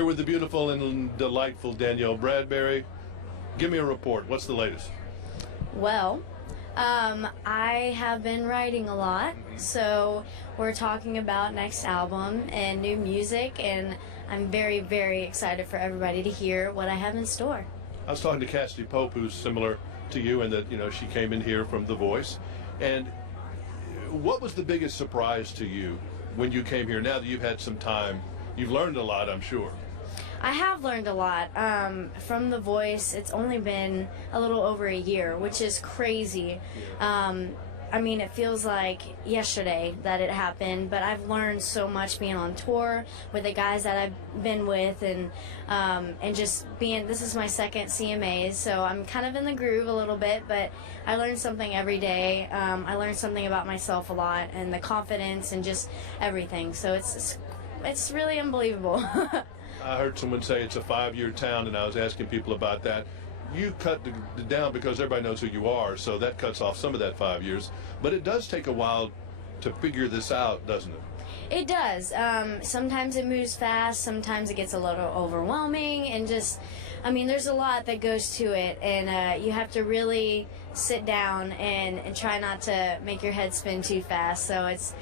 Here with the beautiful and delightful Danielle Bradbery. Give me a report. What's the latest? Well, I have been writing a lot, so we're talking about next album and new music, and I'm very, very excited for everybody to hear what I have in store. I was talking to Cassidy Pope, who's similar to you in that, she came in here from The Voice. And what was the biggest surprise to you when you came here? Now that you've had some time, you've learned a lot, I'm sure. I have learned a lot. From The Voice, it's only been a little over a year, which is crazy. I mean, it feels like yesterday that it happened, but I've learned so much being on tour with the guys that I've been with, and just being, this is my second CMA, so I'm kind of in the groove a little bit, but I learn something every day. I learn something about myself a lot, and the confidence and just everything, so it's really unbelievable. I heard someone say it's a 5-year town, and I was asking people about that. You cut it down because everybody knows who you are, so that cuts off some of that 5 years. But it does take a while to figure this out, doesn't it? It does. Sometimes it moves fast, sometimes it gets a little overwhelming, and just, I mean, there's a lot that goes to it, and you have to really sit down and try not to make your head spin too fast. So it's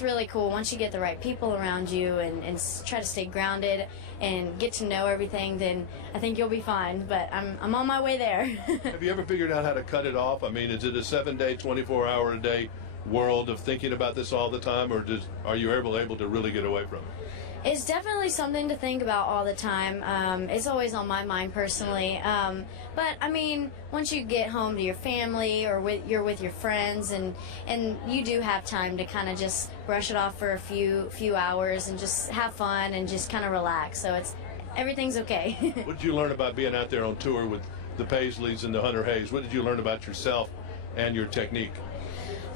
really cool once you get the right people around you and try to stay grounded and get to know everything, then I think you'll be fine, but I'm on my way there. Have you ever figured out how to cut it off? I mean, is it a 7-day, 24-hour-a-day world of thinking about this all the time, or are you able to really get away from it? It's definitely something to think about all the time. It's always on my mind personally. But I mean, once you get home to your family or you're with your friends, and you do have time to kind of just brush it off for a few hours and just have fun and just kind of relax. So everything's okay. What did you learn about being out there on tour with the Paisleys and the Hunter Hayes? What did you learn about yourself and your technique?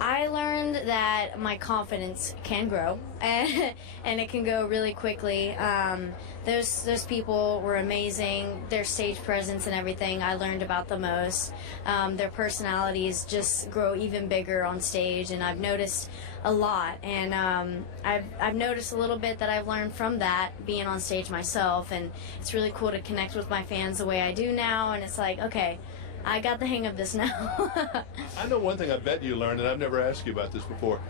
I learned that my confidence can grow, and it can go really quickly. Those people were amazing. Their stage presence and everything I learned about the most. Their personalities just grow even bigger on stage, and I've noticed a lot. And I've noticed a little bit that I've learned from that being on stage myself, and it's really cool to connect with my fans the way I do now. And it's like, okay, I got the hang of this now. I know one thing I bet you learned, and I've never asked you about this before.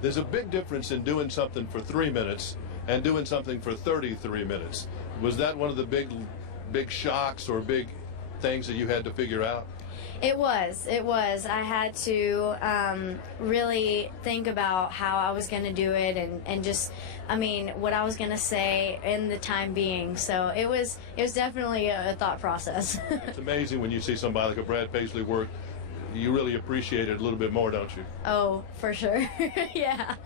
There's a big difference in doing something for 3 minutes and doing something for 33 minutes. Was that one of the big shocks or big things that you had to figure out? It was. I had to really think about how I was going to do it and just, what I was going to say in the time being. So it was definitely a thought process. It's amazing when you see somebody like a Brad Paisley work. You really appreciate it a little bit more, don't you? Oh, for sure. Yeah.